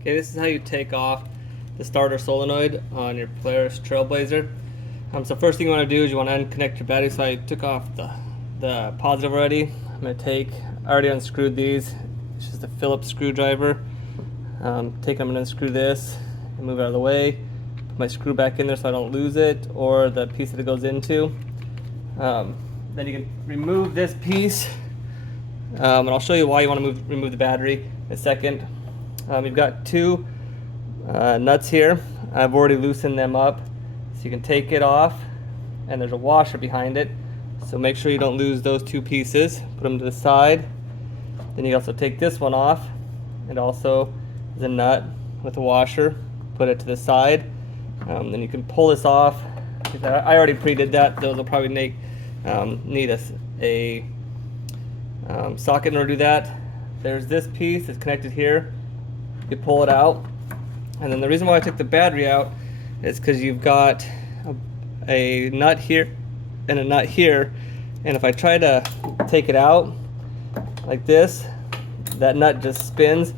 Okay, this is how you take off the starter solenoid on your Polaris Trailblazer. So first thing you want to do is you want to unconnect your battery. So I took off the positive already. I already unscrewed these. It's just a Phillips screwdriver. I'm gonna unscrew this and move it out of the way. Put my screw back in there so I don't lose it or the piece that it goes into. Then you can remove this piece, and I'll show you why you want to remove the battery in a second. You've got two nuts here. I've already loosened them up, so you can take it off, and there's a washer behind it. So make sure you don't lose those two pieces. Put them to the side. Then you also take this one off, and also the nut with a washer. Put it to the side. Then you can pull this off. I already pre-did that. Those will probably need a socket in order to do that. There's this piece that's connected here. You pull it out, and then the reason why I took the battery out is because you've got a nut here and a nut here, and if I try to take it out like this, that nut just spins,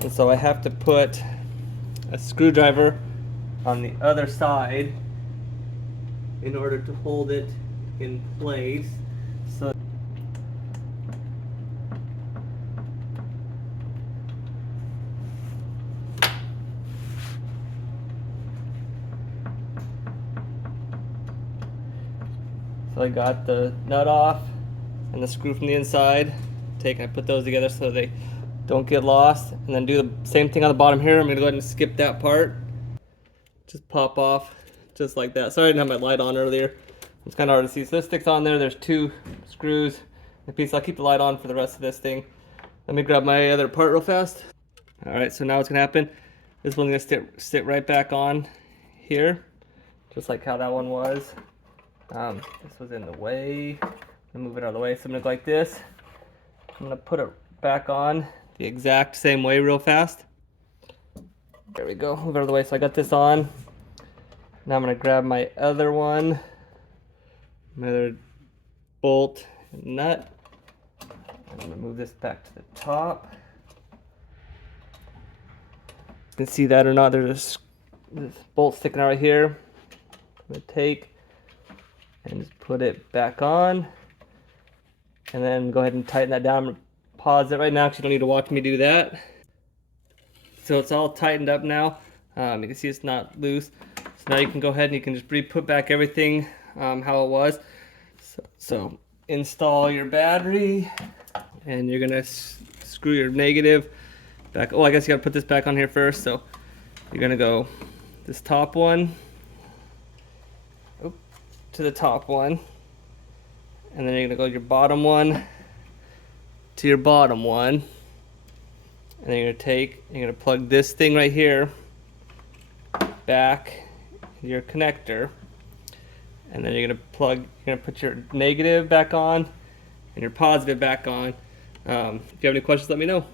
and so I have to put a screwdriver on the other side in order to hold it in place. So I got the nut off and the screw from the inside. I put those together so they don't get lost, and then do the same thing on the bottom here. I'm gonna go ahead and skip that part. Just pop off just like that. Sorry I didn't have my light on earlier. It's kind of hard to see. So this sticks on there. There's two screws. A piece. I'll keep the light on for the rest of this thing. Let me grab my other part real fast. All right, so now what's gonna happen? This one's gonna sit right back on here, just like how that one was. This was in the way. I'm gonna move it out of the way. So I'm gonna go like this. I'm gonna put it back on the exact same way real fast. There we go. Move it out of the way. So I got this on. Now I'm gonna grab my other one, another bolt and nut. I'm gonna move this back to the top. You can see that or not, there's this bolt sticking out right here. I'm gonna take and just put it back on, and then go ahead and tighten that down. I'm gonna pause it right now because you don't need to watch me do that. So it's all tightened up now. You can see it's not loose. So now you can go ahead and you can just put back everything how it was. So install your battery, and you're gonna screw your negative back. Oh, I guess you gotta put this back on here first. So you're gonna go this top one to the top one, and then you're gonna go your bottom one to your bottom one, and then you're gonna plug this thing right here back in your connector, and then you're gonna put your negative back on and your positive back on. If you have any questions, let me know.